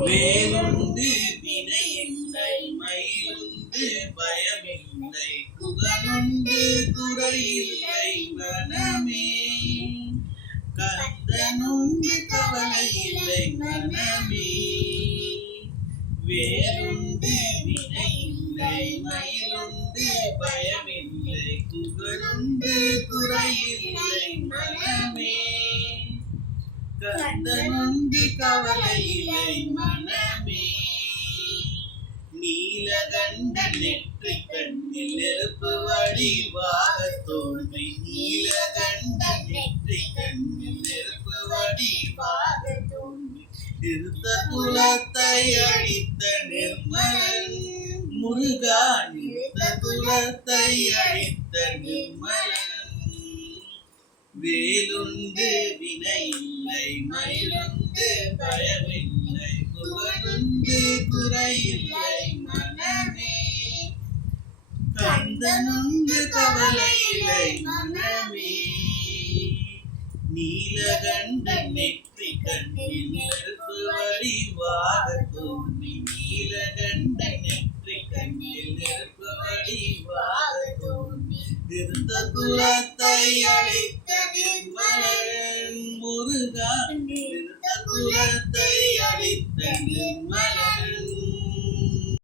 வேலுண்டு வினையில்லை மயிலுண்டு பயமில்லை குகனுண்டு குறையில்லை மனமே கந்தனுண்டு கவலையில்லை மனமே வேலுண்டு வினையில்லை மயிலுண்டு பயமில்லை குகனுண்டு குறையில்லை மனமே கந்தனுண்டு கவலையில்லை மனமே நீலகண்ட நெற்றி கண்ணில் நெருப்பு வடிவாக தோன்றி நீலகண்ட நெற்றி கண்ணில் நெருப்பு வடிவாக தோன்றி நிறுத்த குலத்தை அழித்த நிர்மலன் முருகா நிறுத்த குலத்தை அழித்த நிர்மலன் வேலுண்டு வினையில்லை மயிலுண்டு பயமில்லை குகனுண்டு குறையில்லை மனமே கந்தனுண்டு கவலையில்லை மனமே நீலகண்ட நெற்றி கண்ணில் நெருப்பு வடிவாக தோன்றி நீலகண்ட நெற்றி கண்ணில் நெருப்பு வடிவாக தோன்றி இருந்த குலத்தை